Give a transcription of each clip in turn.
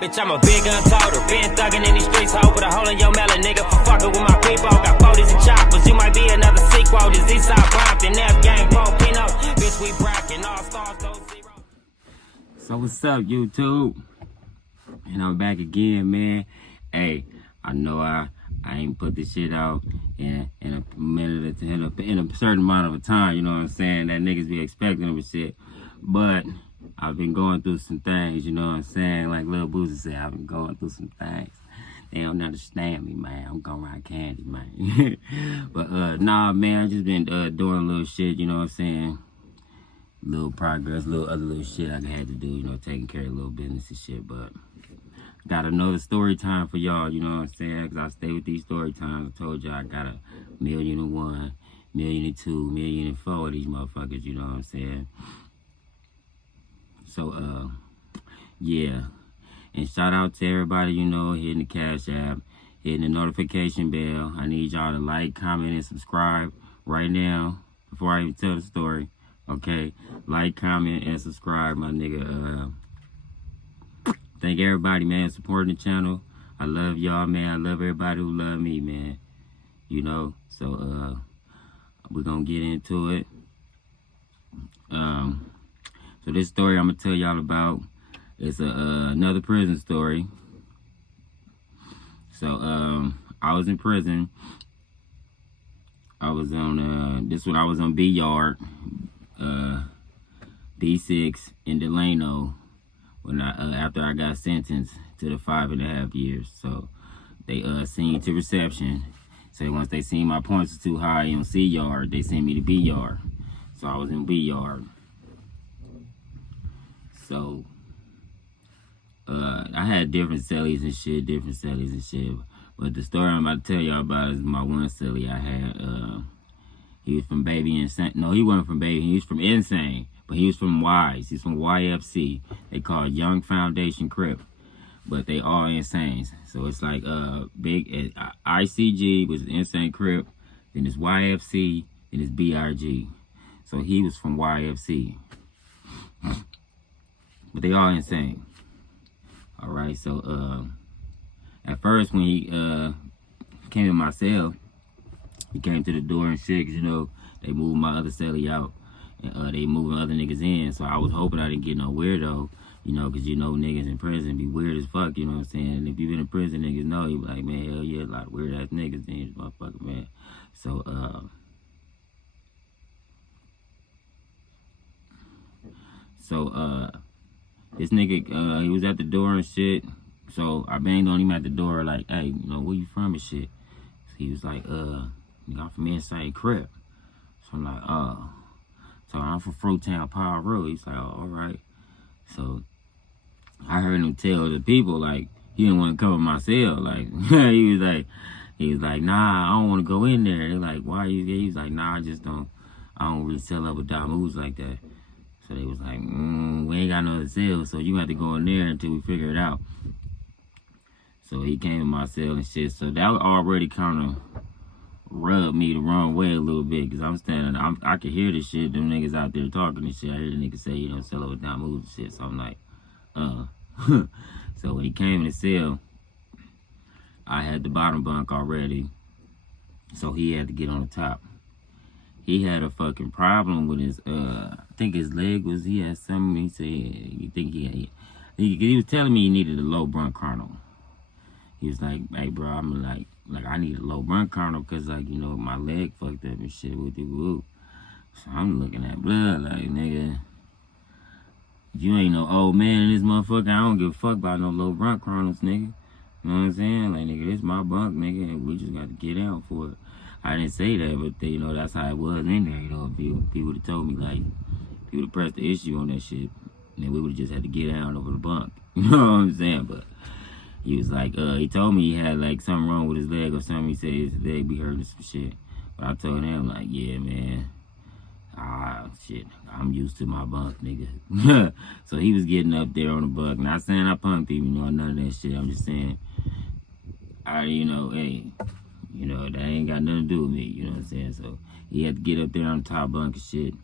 Bitch, I'm a big gun toter. Been thugging in these streets, ho. Put a hole in your melon, nigga, for fucking with my people. Got 40s and choppers. You might be another sequel. This Eastside Compton, F gang, Pino. Bitch, we brackin' all stars, those zeros. So what's up, YouTube? And I'm back again, man. Hey, I know I ain't put this shit out in a minute, in a certain amount of time, you know what I'm saying? That niggas be expecting them and shit. But I've been going through some things, you know what I'm saying? Like Lil Boosie said, I've been going through some things. They don't understand me, man. I'm going around candy, man. But nah, man, I just been doing a little shit, you know what I'm saying? Little progress, little other little shit I had to do, you know, taking care of little business and shit. But got another story time for y'all, you know what I'm saying? Because I stay with these story times. I told y'all I got 1,000,001, 1,000,002, 1,000,004 of these motherfuckers, you know what I'm saying? So, yeah. And shout out to everybody, you know, hitting the Cash App, hitting the notification bell. I need y'all to like, comment, and subscribe right now before I even tell the story. Okay? Like, comment, and subscribe, my nigga. Thank everybody, man, supporting the channel. I love y'all, man. I love everybody who love me, man. You know, so, we're gonna get into it. So this story I'm gonna tell y'all about is another prison story. So I was in prison. I was on this one. I was on B Yard, B6 in Delano when after I got sentenced to the 5.5 years. So they sent me to reception. So once they seen my points was too high on C Yard, they sent me to B Yard. So I was in B Yard. So I had different cellies and shit, but the story I'm about to tell y'all about is my one cellie I had. He was from Baby Insane. No, he wasn't from Baby. He was from Insane, but he was from Wise. He's from YFC. They call it Young Foundation Crip, but they all Insanes. So it's like big ICG was Insane Crip, then it's YFC, then it's BRG. So he was from YFC, but they all insane. All right, so at first when he came in my cell, he came to the door and shit, 'cause, you know, they moved my other cellie out, and they moving other niggas in. So I was hoping I didn't get no weirdo, you know, 'cause you know niggas in prison be weird as fuck, you know what I'm saying? And if you been in prison, niggas know, you be like, man, hell yeah, a lot of weird ass niggas in this motherfucker, man. So this nigga, he was at the door and shit. So I banged on him at the door like, hey, you know, where you from and shit? So he was like, I'm from Insane Crip. So I'm like, oh. So I'm from Fruitown Power Road. He's like, oh, all right. So I heard him tell the people, like, he didn't want to come in my cell. Like, he was like, nah, I don't want to go in there. They're like, why are you there? He was like, nah, I don't really sell up with dot moves like that. So they was like, we ain't got no other cell, so you have to go in there until we figure it out. So he came in my cell and shit. So that already kind of rubbed me the wrong way a little bit, because I'm standing, I could hear this shit, them niggas out there talking and shit. I hear the niggas say, you know, sell over down moves and shit. So I'm like, So when he came in the cell, I had the bottom bunk already, so he had to get on the top. He had a fucking problem with his, I think his leg was, he had something, he said, you think he was telling me he needed a low bronchronal. He was like, hey bro, I'm like I need a low bronchronal because, like, you know, my leg fucked up and shit with the woo. So I'm looking at blood like, nigga, you ain't no old man in this motherfucker. I don't give a fuck about no low bronchronals, nigga. You know what I'm saying? Like, nigga, this my bunk, nigga, and we just got to get out for it. I didn't say that, but you know, that's how it was in there, you know. People would have told me, like, people would have pressed the issue on that shit, and then we would have just had to get down over the bunk. You know what I'm saying? But he was like, he told me he had, like, something wrong with his leg or something. He said his leg be hurting some shit. But I told him, like, yeah, man, shit, I'm used to my bunk, nigga. So he was getting up there on the bunk. Not saying I punked him, you know, none of that shit. I'm just saying, you know, hey, you know, that ain't got nothing to do with me, you know what I'm saying? So he had to get up there on the top bunk and shit.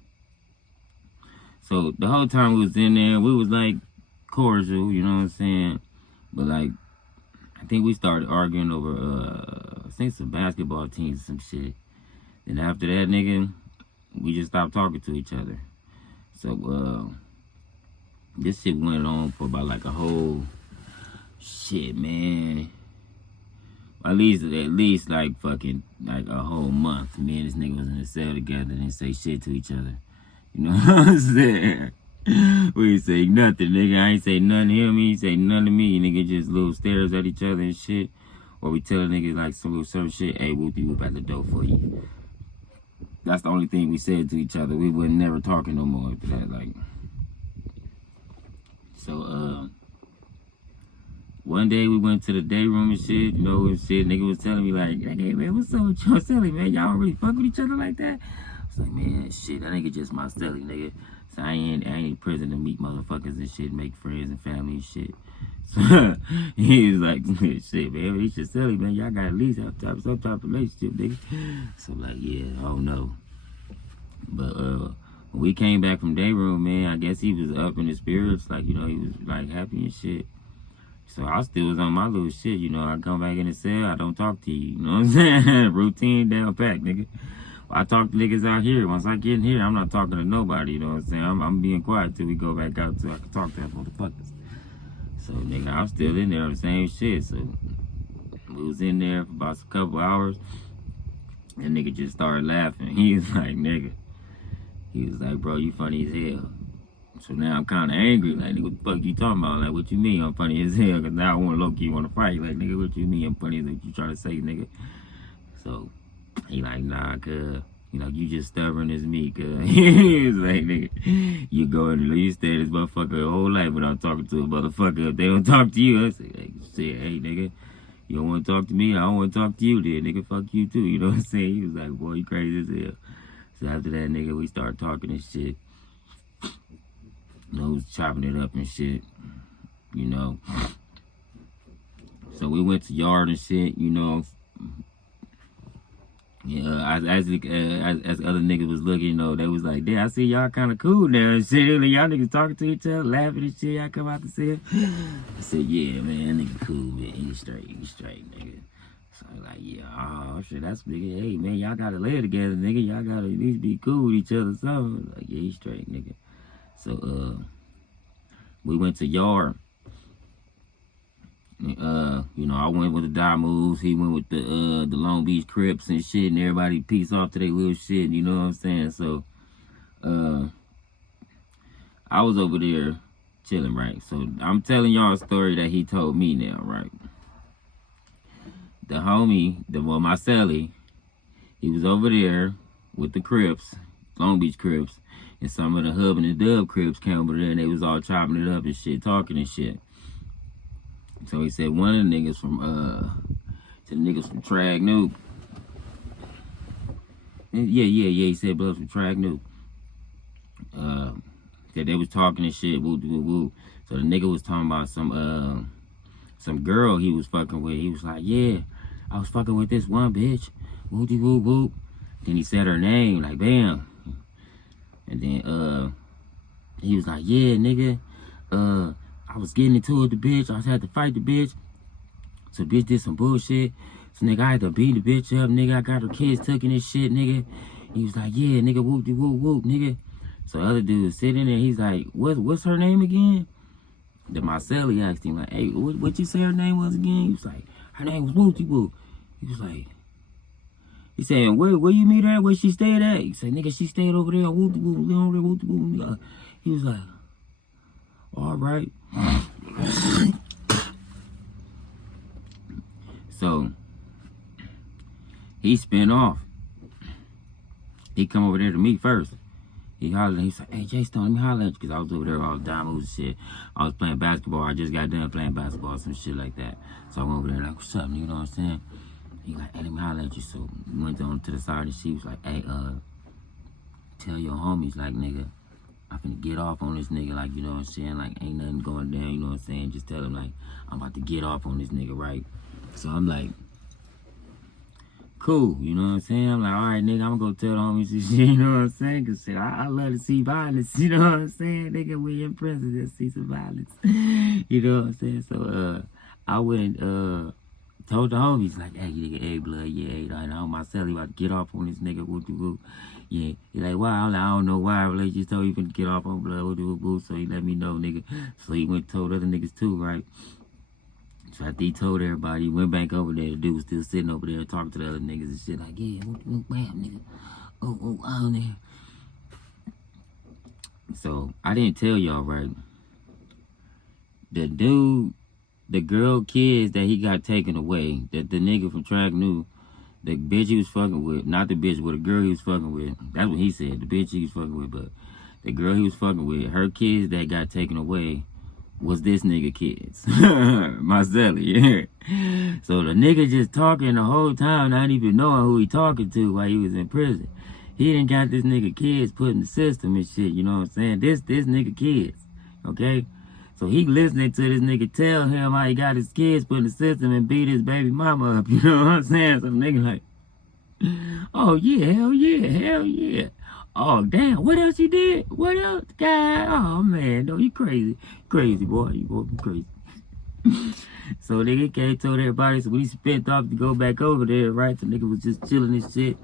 So the whole time we was in there, we was like cordial, you know what I'm saying? But like, I think we started arguing over I think some basketball teams or some shit. And after that, nigga, we just stopped talking to each other. So this shit went on for about like a whole shit, man. At least like fucking like a whole month. Me and this nigga was in the cell together and didn't say shit to each other. You know what I'm saying? We ain't say nothing, nigga. I ain't say nothing to him. He ain't say nothing to me. Nigga just little stares at each other and shit. Or we tell niggas like some little certain shit. Hey, whoop at the door for you. That's the only thing we said to each other. We wasn't never talking no more after that. Like, so one day we went to the day room and shit, you know, and shit. Nigga was telling me like, hey man, what's up with your Sally, man? Y'all don't really fuck with each other like that? I was like, man, shit, that nigga just my Sally, nigga. So I ain't in prison to meet motherfuckers and shit, make friends and family and shit. So he was like, shit, man, it's your Sally, man. Y'all got at least have some type of relationship, nigga. So like, yeah, I don't know. But when we came back from day room, man, I guess he was up in his spirits, like, you know, he was like happy and shit. So I still was on my little shit, you know. I come back in the cell, I don't talk to you, you know what I'm saying? Routine down pat, nigga. I talk to niggas out here. Once I get in here, I'm not talking to nobody, you know what I'm saying? I'm being quiet till we go back out so I can talk to that motherfuckers. So, nigga, I'm still in there, the same shit. So, we was in there for about a couple hours. That nigga just started laughing. He was like, nigga. He was like, bro, you funny as hell. So now I'm kind of angry. Like, nigga, what the fuck you talking about? Like, what you mean I'm funny as hell? Because now I want to low-key want to fight. Like, nigga, what you mean I'm funny as hell? What you trying to say, nigga? So, he like, nah, cuz, you know, you just stubborn as me, cuz. He was like, nigga, you go in there, you stay this motherfucker your whole life without talking to a motherfucker. If they don't talk to you, I say, like, shit, hey, nigga, you don't want to talk to me? I don't want to talk to you then, nigga, fuck you too. You know what I'm saying? He was like, boy, you crazy as hell. So after that, nigga, we started talking and shit. You know, was chopping it up and shit, you know. So we went to yard and shit, you know. Yeah, as other niggas was looking, you know, they was like, damn, I see y'all kind of cool now and shit. Like, y'all niggas talking to each other, laughing and shit. Y'all come out the cell. I said, yeah, man, nigga cool, man. He straight, nigga. So I was like, yeah, oh, shit, that's nigga. Hey, man, y'all got to lay together, nigga. Y'all got to at least be cool with each other, something. Like, yeah, he straight, nigga. So, we went to yard. You know, I went with the Die Moves. He went with the Long Beach Crips and shit, and everybody peace off to their little shit. You know what I'm saying? So, I was over there chilling, right? So I'm telling y'all a story that he told me now, right? The homie, my celly, he was over there with the Crips, Long Beach Crips, and some of the Hub and the Dub Crips came over there, and they was all chopping it up and shit, talking and shit. So he said one of the niggas from Trag Noob. Yeah, he said brothers from Trag Noob. That they was talking and shit, woo woo woo. So the nigga was talking about some girl he was fucking with. He was like, yeah, I was fucking with this one bitch. Woo woo woo. Then he said her name, like bam. And then he was like, yeah, nigga, I was getting into it with the bitch. I had to fight the bitch. So the bitch did some bullshit. So nigga, I had to beat the bitch up, nigga. I got her kids taking this shit, nigga. He was like, yeah, nigga, whoop whoop whoop, nigga. So the other dude was sitting there, he's like, what's her name again? Then my celly asked him, like, hey, what you say her name was again? He was like, her name was Whoopty Whoop. He was like, he said, where you meet her at? Where she stayed at? He said, nigga, she stayed over there on Whoopty Whoop, over there, Whoopty Whoop. He was like, all right. So he spin off. He come over there to me first. He hollered, he said, hey, J-Stone, let me holler at you. Because I was over there all diamonds and shit. I was playing basketball. I just got done playing basketball, some shit like that. So I went over there like, what's up, you know what I'm saying? He like, hey, let me holler at you. So we went on to the side and she was like, hey, tell your homies, like, nigga, I'm finna get off on this nigga, like, you know what I'm saying? Like, ain't nothing going down, you know what I'm saying? Just tell him, like, I'm about to get off on this nigga, right? So I'm like, cool, you know what I'm saying? I'm like, all right, nigga, I'm gonna go tell the homies this shit, you know what I'm saying? Because shit, I love to see violence, you know what I'm saying? Nigga, we in prison, just see some violence, you know what I'm saying? So, I went and told the homies, like, hey, nigga, hey, blood, yeah, hey, I know my celly about to get off on this nigga, woo. Yeah, he like, why? I'm like, I don't know why, but they just told you finna get off on blood, woo. So he let me know, nigga. So he went and told other niggas too, right? So after he told everybody, he went back over there. The dude was still sitting over there talking to the other niggas and shit, like, yeah, bam, nigga. Oh, nigga. So I didn't tell y'all, right? The dude, the girl kids that he got taken away, that the nigga from track knew, the bitch he was fucking with, not the bitch, but the girl he was fucking with. That's what he said, the bitch he was fucking with, but the girl he was fucking with, her kids that got taken away was this nigga kids. My celly, yeah. So the nigga just talking the whole time, not even knowing who he talking to while he was in prison. He done got this nigga kids put in the system and shit, you know what I'm saying? This nigga kids, okay? So he listening to this nigga tell him how he got his kids put in the system and beat his baby mama up, you know what I'm saying? So the nigga like, oh yeah, hell yeah. Oh damn, what else you did? What else? God, oh man, no, you crazy. Crazy boy, you crazy. So nigga came told everybody, so we spent off to go back over there, right? The nigga was just chilling and shit.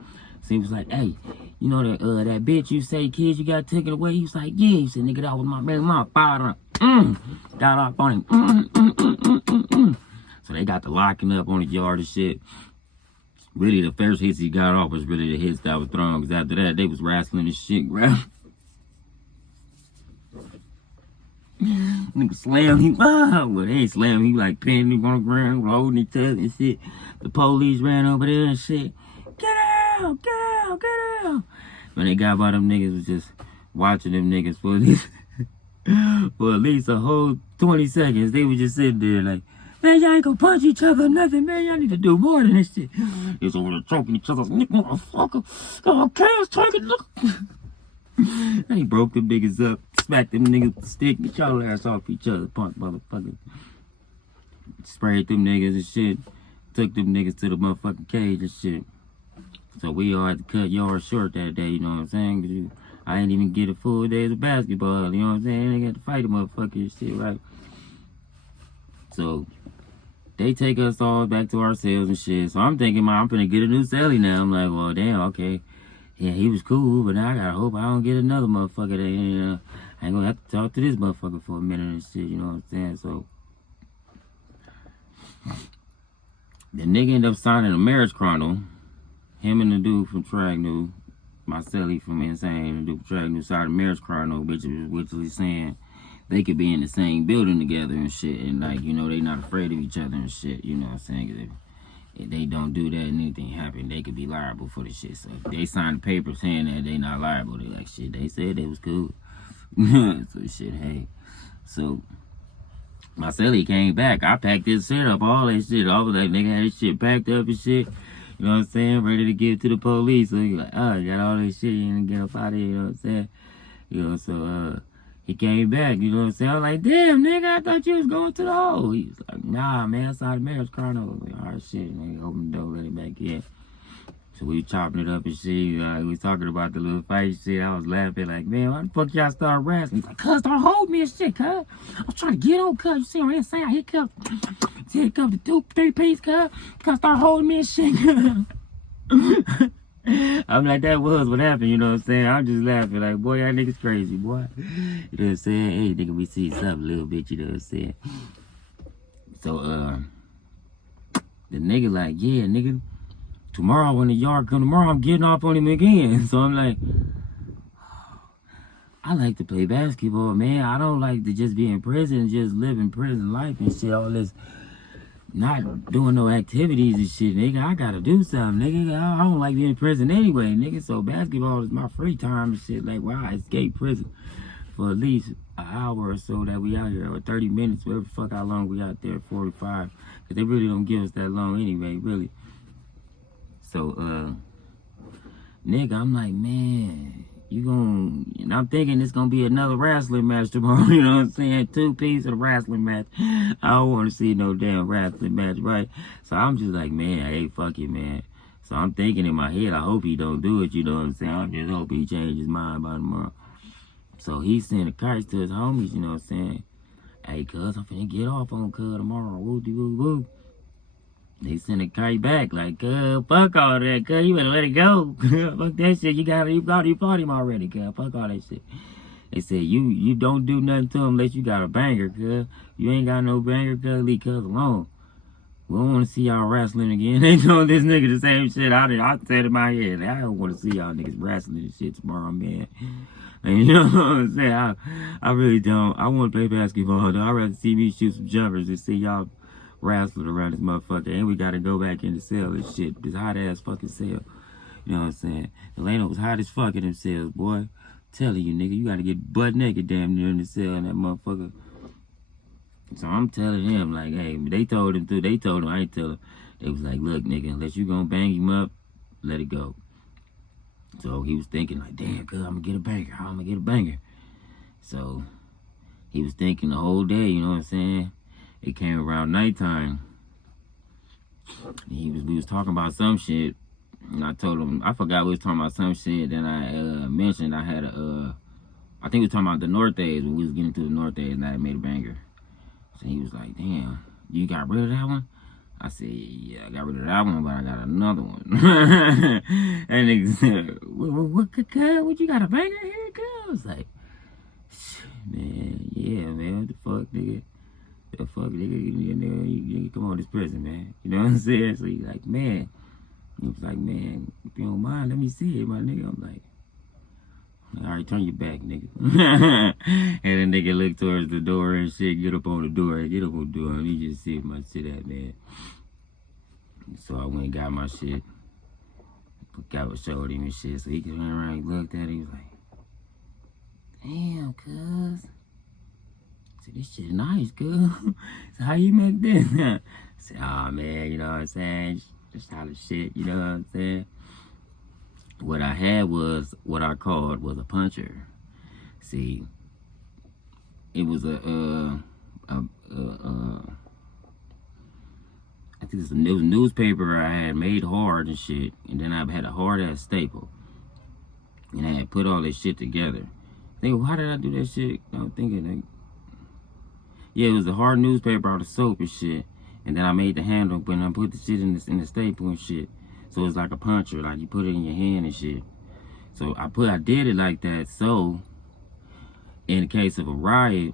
So he was like, hey, you know that bitch you say kids you got taken away? He was like, yeah. He said, nigga, that was my baby mama. Father, got off on him. So they got the locking up on the yard and shit. Really, the first hits he got off was really the hits that was thrown. Because after that, they was wrestling and shit, bro. Nigga slam him. Well, they ain't slam him. He like pinning him on the ground, holding each other and shit. The police ran over there and shit. Get out! When they got by them niggas was just watching them niggas for at least a whole 20 seconds. They was just sitting there like, man, y'all ain't gonna punch each other or nothing, man. Y'all need to do more than this shit. They was over there choking each other. Motherfucker. Okay, let's talk it. Look. They broke them niggas up, smacked them niggas with the stick, get y'all ass off each other, punk motherfuckers. Sprayed them niggas and shit. Took them niggas to the motherfucking cage and shit. So we all had to cut yards short that day, you know what I'm saying? Cause I ain't even get a full day of basketball, you know what I'm saying? They got to fight a motherfucker and shit, right? So they take us all back to our cells and shit. So I'm thinking, I'm finna get a new celly now. I'm like, well, damn, okay. Yeah, he was cool, but now I gotta hope I don't get another motherfucker that, you know, I ain't gonna have to talk to this motherfucker for a minute and shit, you know what I'm saying? So the nigga ended up signing a marriage chrono. Him and the dude from Track knew, my celly from Insane, the dude from Track knew signed a marriage chrono, which was saying they could be in the same building together and shit, and like, you know, they not afraid of each other and shit, you know what I'm saying? 'Cause if they don't do that and anything happen, they could be liable for the shit. So if they signed the paper saying that they not liable, they like, shit, they said they was cool. So shit, hey. So my celly came back. I packed this shit up, all that shit. All of that nigga had his shit packed up and shit. You know what I'm saying? Ready to give it to the police. So he like, oh, you got all this shit, you ain't get up out of here, you know what I'm saying? You know, so he came back, you know what I'm saying? I was like, damn, nigga, I thought you was going to the hole. He was like, nah, man, I saw the marriage card. I was like, all right, shit, nigga, open the door, let it back in. So we chopping it up and shit. We was talking about the little fight shit. I was laughing like, man, why the fuck y'all start wrestling? He's like, cuz, don't hold me and shit, cuz. I was trying to get on, cuz. You see what I'm saying? Here comes the 2-3 piece, cuz. Cuz, start holding me and shit, cuz. I'm like, that was what happened, you know what I'm saying? I'm just laughing like, boy, y'all niggas crazy, boy. You know what I'm saying? Hey, nigga, we see something a little bit, you know what I'm saying? So, the nigga like, yeah, nigga, tomorrow when the yard come tomorrow, I'm getting off on him again. So I'm like, I like to play basketball, man. I don't like to just be in prison and just live in prison life and shit, all this. Not doing no activities and shit, nigga. I gotta do something, nigga. I don't like being in prison anyway, nigga. So basketball is my free time and shit. Like, why I escape prison for at least an hour or so that we out here, or 30 minutes, whatever the fuck how long we out there, 45. Because they really don't give us that long anyway, really. So, nigga, I'm like, man, and I'm thinking it's gonna be another wrestling match tomorrow, you know what I'm saying? 2 pieces of wrestling match. I don't want to see no damn wrestling match, right? So I'm just like, man, hey, fuck it, man. So I'm thinking in my head, I hope he don't do it, you know what I'm saying? I just hope he change his mind by tomorrow. So he sent a kite to his homies, you know what I'm saying? Hey, cuz, I'm finna get off on cuz tomorrow. Woo-de-woo-woo. They sent a kite back like, fuck all that, cuz. You better let it go. Fuck that shit. You fought him already, cuz. Fuck all that shit. They said, you don't do nothing to him unless you got a banger, cuz. You ain't got no banger, cuz. Leave cuz alone. We don't want to see y'all wrestling again. They told this nigga the same shit. I said in my head, I don't want to see y'all niggas wrestling and shit tomorrow, man. And you know what I'm saying? I really don't. I want to play basketball, though. I'd rather see me shoot some jumpers than see y'all wrestling around this motherfucker. And we got to go back in the cell and shit. This hot-ass fucking cell. You know what I'm saying? Elena was hot as fuck in them cells, boy. Telling you, nigga, you got to get butt naked damn near in the cell in that motherfucker. So I'm telling him, like, hey, they told him, I ain't tell him. They was like, look, nigga, unless you gonna bang him up, let it go. So he was thinking, like, damn, cuz, I'm gonna get a banger. How I'm gonna get a banger? So he was thinking the whole day, you know what I'm saying? It came around nighttime. We was talking about some shit. And I told him, I forgot we was talking about some shit. Then I mentioned I had I think we was talking about the Northes, when we was getting to the Northes, and I made a banger. So he was like, damn, you got rid of that one? I said, yeah, I got rid of that one, but I got another one. And nigga said, what you got a banger here, cuz? I was like, man, yeah, man, what the fuck, nigga? The fuck, nigga, you come on this prison, man. You know what I'm saying? So he's like, man. He was like, man, if you don't mind, let me see it, my nigga. I'm like, all right, turn your back, nigga. And the nigga look towards the door and shit, get up on the door. Get up on the door, and he just see my shit at, man. So I went and got my shit. Showed him and shit. So he came around, he looked at it, he was like, damn, cuz. I said, this shit nice, cuz. So how you make this? I said, oh, man, you know what I'm saying? Just how the shit, you know what I'm saying? What I had was, what I called was a puncher. See, it was I think it was a newspaper I had made hard and shit, and then I had a hard-ass staple. And I had put all this shit together. I think, how did I do that shit? I'm thinking, like, yeah, it was a hard newspaper out of soap and shit. And then I made the handle, but I put the shit in the staple and shit. So it's like a puncher, like you put it in your hand and shit. So I did it like that, so in the case of a riot,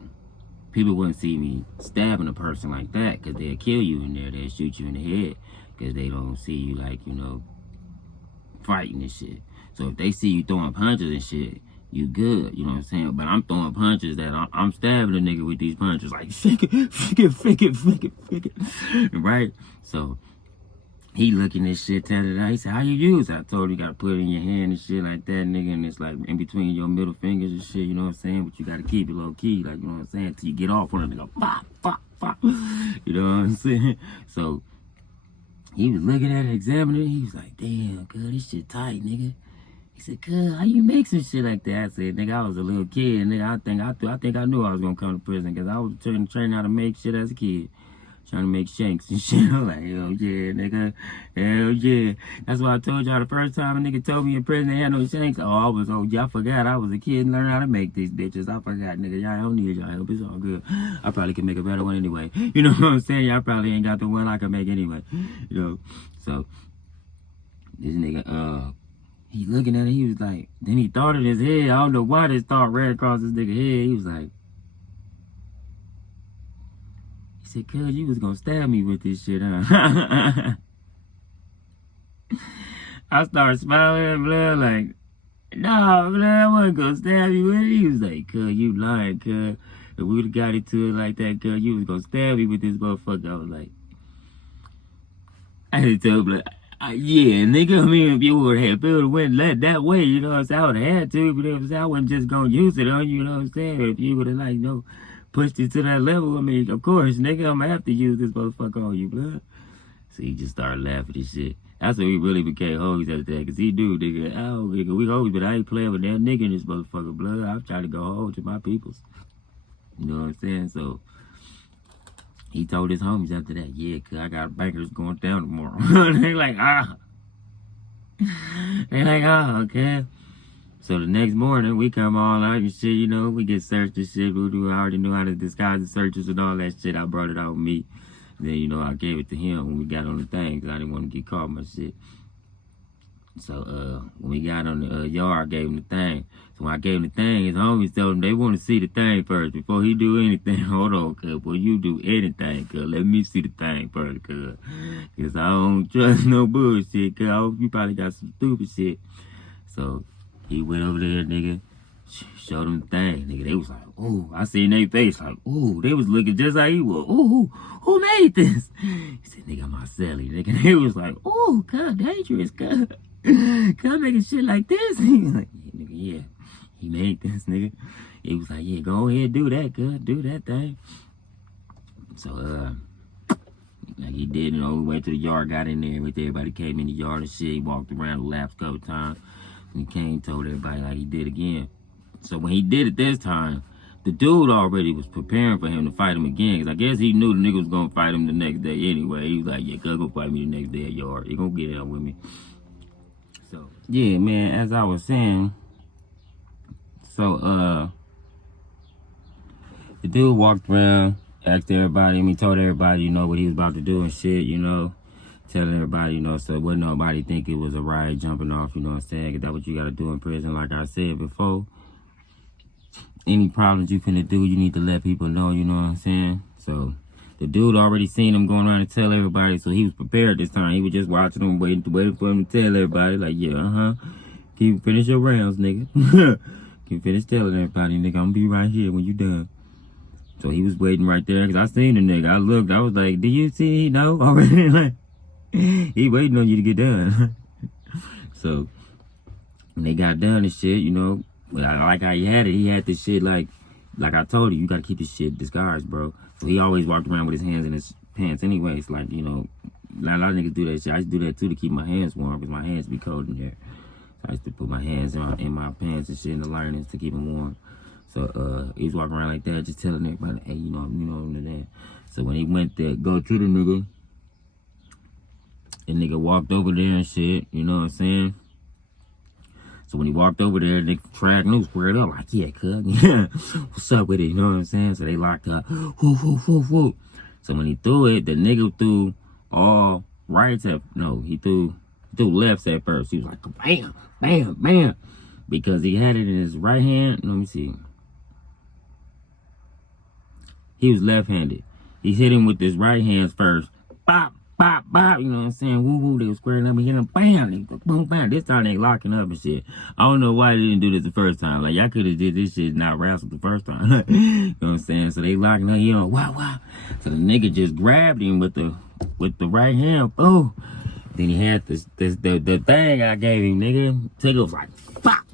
people wouldn't see me stabbing a person like that, because they'll kill you in there, they'll shoot you in the head, because they don't see you, like, you know, fighting and shit. So if they see you throwing punches and shit, you good, you know what I'm saying? But I'm throwing punches that I'm stabbing a nigga with these punches, like, flick it, right? So he looking at shit, telling it. He said, how you use it? I told him, you gotta put it in your hand and shit like that, nigga. And it's like in between your middle fingers and shit, you know what I'm saying? But you gotta keep it low key, like, you know what I'm saying? Till you get off on it and go, pop, pop, pop. You know what I'm saying? So he was looking at it, examining it. He was like, damn, cuz, this shit tight, nigga. He said, cuz, how you make some shit like that? I said, nigga, I was a little kid, nigga. I think I knew I was gonna come to prison, because I was training how to make shit as a kid. Trying to make shanks and shit. I'm like, hell yeah, nigga. Hell yeah. That's why I told y'all the first time a nigga told me in prison they had no shanks. I forgot I was a kid and learned how to make these bitches. I forgot, nigga. Y'all don't need y'all help. It's all good. I probably can make a better one anyway. You know what I'm saying? Y'all probably ain't got the one I can make anyway. You know? So, this nigga, he looking at it, he was like, then he thought in his head, I don't know why this thought ran across his nigga head. He was like, he said, cuz, you was gonna stab me with this shit, huh? I started smiling at blood like, nah, blood, I wasn't gonna stab you with it. He was like, cuz, you lying, cuz. If we would've got into it like that, cuz, you was gonna stab me with this motherfucker. I was like, I had to tell him, like, yeah, nigga, I mean, if you would've went let that way, you know what I'm saying? I would've had to, but if I wasn't just gonna use it on you, you know what I'm saying? If you would've, like, you know, pushed it to that level, I mean, of course, nigga, I'm gonna have to use this motherfucker on you, blood. So he just started laughing and shit. That's when we really became homies after that, because he do, nigga, oh, nigga, we homies, but I ain't playing with that nigga in this motherfucker, blood. I'm trying to go home to my peoples. You know what I'm saying? So he told his homies after that, yeah, cuz I got bankers going down tomorrow. They like, okay. So the next morning, we come all out and shit, you know, we get searched and shit. I already knew how to disguise the searches and all that shit. I brought it out with me. Then, you know, I gave it to him when we got on the thing because I didn't want to get caught with my shit. So, when we got on the yard, I gave him the thing. So when I gave him the thing, his homies told him they want to see the thing first before he do anything. Hold on, cuz, before you do anything, cuz, let me see the thing first, cuz. Because I don't trust no bullshit, cuz. You probably got some stupid shit. So, he went over there, nigga, showed them the thing, nigga. They was like, ooh, I seen their face like, ooh, they was looking just like he was. Ooh, who made this? He said, nigga, my celly, nigga. They was like, ooh, cuz, dangerous, cuz. Cuz making shit like this. He was like, yeah, nigga, yeah, he made this, nigga. He was like, yeah, go ahead, do that, cuz, do that thing. So, like he did, you know, we went to the yard, got in there with everybody, came in the yard and shit. He walked around the laps a couple times. And he came, told everybody like he did again. So when he did it this time, the dude already was preparing for him to fight him again. Cause I guess he knew the nigga was gonna fight him the next day anyway. He was like, yeah, cuz, go fight me the next day at yard. He gonna get it out with me. So, yeah, man, as I was saying, so, the dude walked around, asked everybody, he told everybody, you know, what he was about to do and shit, you know. Telling everybody, you know, so wouldn't nobody think it was a riot jumping off, you know what I'm saying? Cause that's what you gotta do in prison, like I said before. Any problems you finna do, you need to let people know, you know what I'm saying? So, the dude already seen him going around and tell everybody, so he was prepared this time. He was just watching him, waiting for him to tell everybody, like, yeah, keep finish your rounds, nigga. Keep finish telling everybody, nigga, I'm gonna be right here when you done. So he was waiting right there, cause I seen the nigga. I looked, I was like, do you see he know already? Like, he waiting on you to get done. So when they got done and shit, you know, like how he had this shit like I told you gotta keep this shit disguised, bro. So he always walked around with his hands in his pants anyways. Like, you know, a lot of niggas do that shit. I used to do that too to keep my hands warm because my hands be cold in there. So I used to put my hands in my pants and shit in the linings to keep them warm. So he was walking around like that, just telling everybody, hey, you know that. So when he went to go to the nigga, the nigga walked over there and shit, you know what I'm saying? So when he walked over there, the track news squared up like, yeah, cuz, yeah, what's up with it, you know what I'm saying? So they locked up, whoo. So when he threw it, the nigga threw all rights he threw lefts at first. He was like, bam, bam, bam, because he had it in his right hand. Let me see. He was left-handed. He hit him with his right hand first. Bop, bop, bop. You know what I'm saying? Woo. They was squaring up and hit him. Bam. They boom, bam. This time they locking up and shit. I don't know why they didn't do this the first time. Like, y'all could have did this shit and not wrestled the first time. You know what I'm saying? So they locking up. He on wow. So the nigga just grabbed him with the right hand. Boom. Then he had the thing I gave him, nigga. So it was like, fop.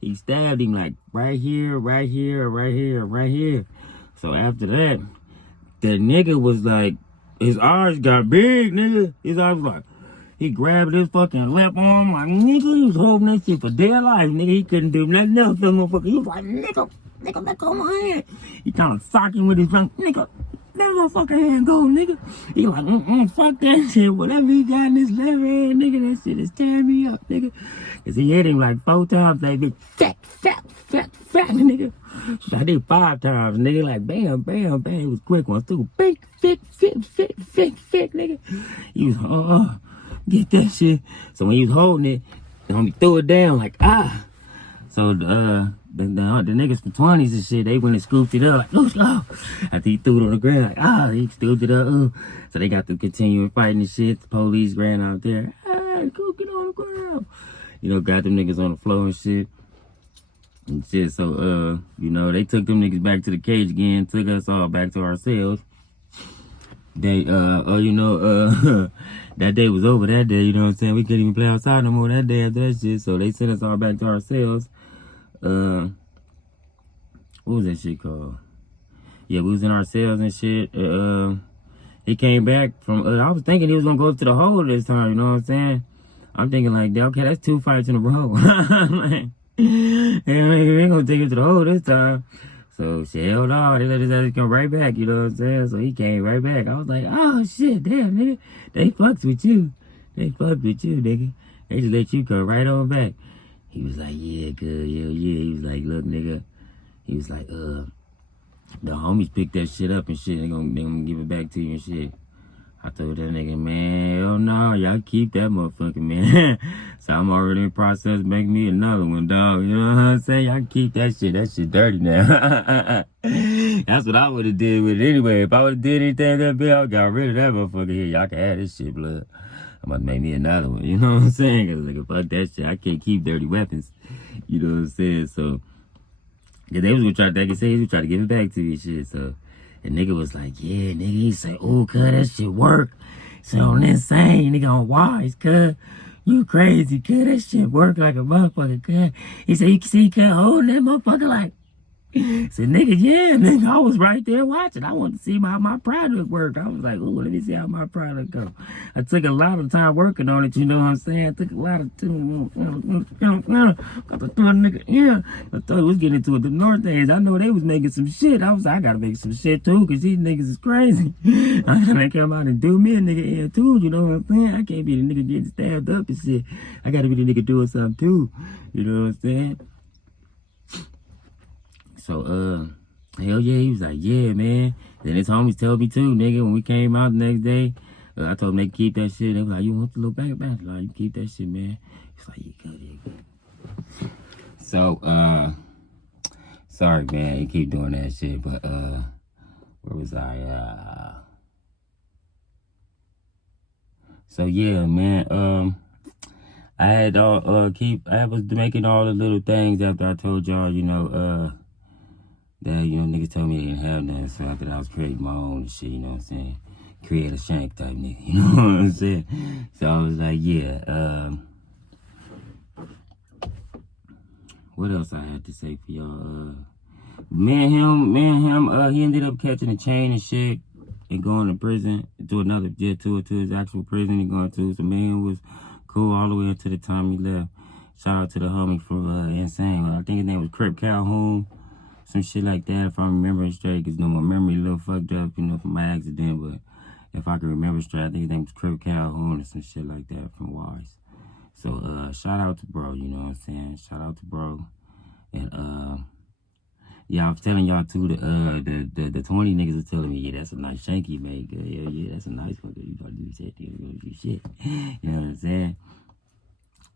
He stabbed him like right here. So after that, the nigga was like, his eyes got big, nigga. His eyes was like, he grabbed his fucking left arm, like, nigga, he was holding that shit for dear life, nigga. He couldn't do nothing else, that motherfucker. He was like, nigga, let go of my hand. He kind of socked him with his gun, nigga. Let motherfucker hand go, nigga. He like, fuck that shit. Whatever he got in his left hand, nigga, that shit is tearing me up, nigga. Cause he hit him like 4 times, like, bitch, fat, nigga. I did 5 times, nigga, like, bam. It was quick ones, too. Big, fit, nigga. He was, get that shit. So when he was holding it, the homie threw it down, like, ah. So, the niggas from 20s and shit, they went and scooped it up, like, no, slow. After he threw it on the ground, like, he scooped it up, So they got to continue fighting and shit. The police ran out there, go get on the ground. You know, got them niggas on the floor and shit. So, you know, they took them niggas back to the cage again, took us all back to our cells. They, that day was over that day, you know what I'm saying? We couldn't even play outside no more that day after that shit. So they sent us all back to our cells. What was that shit called? Yeah, we was in our cells and shit. He came back from, I was thinking he was gonna go to the hole this time, you know what I'm saying? I'm thinking like, okay, that's 2 fights in a row. Like, we ain't gonna take him to the hole this time. So shit, hell no, they let his ass come right back, you know what I'm saying? So he came right back. I was like, oh shit, damn, nigga. They fucked with you, nigga. They just let you come right on back. He was like, yeah, good, yeah. He was like, look, nigga. He was like, the homies picked that shit up and shit. They gonna give it back to you and shit. I told that nigga, man, hell no, y'all keep that motherfucker, man. So I'm already in process of making me another one, dog. You know what I'm saying? Y'all keep that shit. That shit dirty now. That's what I would have did with it anyway. If I would have did anything that big, I got rid of that motherfucker here. Y'all can have this shit, blood. I'm about to make me another one. You know what I'm saying? Because, nigga, fuck that shit. I can't keep dirty weapons. You know what I'm saying? So, yeah, they was going to try to, like I said, he was trying to give it back to me and shit. So, and nigga was like, yeah, nigga. He said, oh, cuz, that shit work. So, on insane, nigga, on wise, cuz. You crazy, cuz. That shit work like a motherfucker, cuz. He said, you can see, cuz, holding that motherfucker like. Said, nigga, yeah, nigga, I was right there watching. I wanted to see how my product worked. I was like, ooh, let me see how my product go. I took a lot of time working on it, you know what I'm saying? I took a lot of time. Got to throw a nigga in. I thought it was getting into it. The North Ends, I know they was making some shit. I was like, I gotta make some shit too, because these niggas is crazy. I gotta come out and do me a nigga in too, you know what I'm saying? I can't be the nigga getting stabbed up and shit. I gotta be the nigga doing something too, you know what I'm saying? So, hell yeah, he was like, yeah, man. Then his homies told me too, nigga, when we came out the next day, I told them they keep that shit. They was like, you want the little bag? Like, you keep that shit, man. It's like, you good. So, sorry, man, you keep doing that shit, but, where was I? So, yeah, man, I had I was making all the little things after I told y'all, you know, that, you know, niggas told me they didn't have nothing, so after that I was creating my own shit, you know what I'm saying? Create a shank type nigga, you know what I'm saying? So I was like, yeah, what else I had to say for y'all? Me and him, he ended up catching a chain and shit and going to prison, to another jet tour to his actual prison he going to. So man was cool all the way until the time he left. Shout out to the homie from Insane. I think his name was Crip Calhoun. Some shit like that, if I'm remembering straight, because, you know, my memory a little fucked up, you know, from my accident, but if I can remember straight, I think his name was Crip Calhoun or some shit like that from Wise. So, shout out to bro, you know what I'm saying? Shout out to bro. And, yeah, I was telling y'all, too, the 20 niggas was telling me, yeah, that's a nice shank you made, girl. Yeah, that's a nice one, girl. You gotta do shit, you gotta do shit. You know what I'm saying?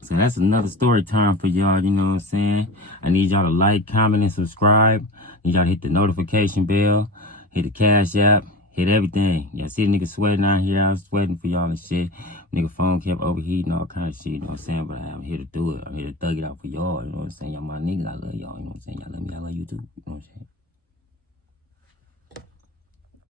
So that's another story time for y'all, you know what I'm saying? I need y'all to like, comment, and subscribe. I need y'all to hit the notification bell, hit the cash app, hit everything. Y'all see the nigga sweating out here. I was sweating for y'all and shit. Nigga phone kept overheating, all kind of shit, you know what I'm saying? But I'm here to do it. I'm here to thug it out for y'all, you know what I'm saying? Y'all my niggas, I love y'all, you know what I'm saying? Y'all love me, I love you too, you know what I'm saying?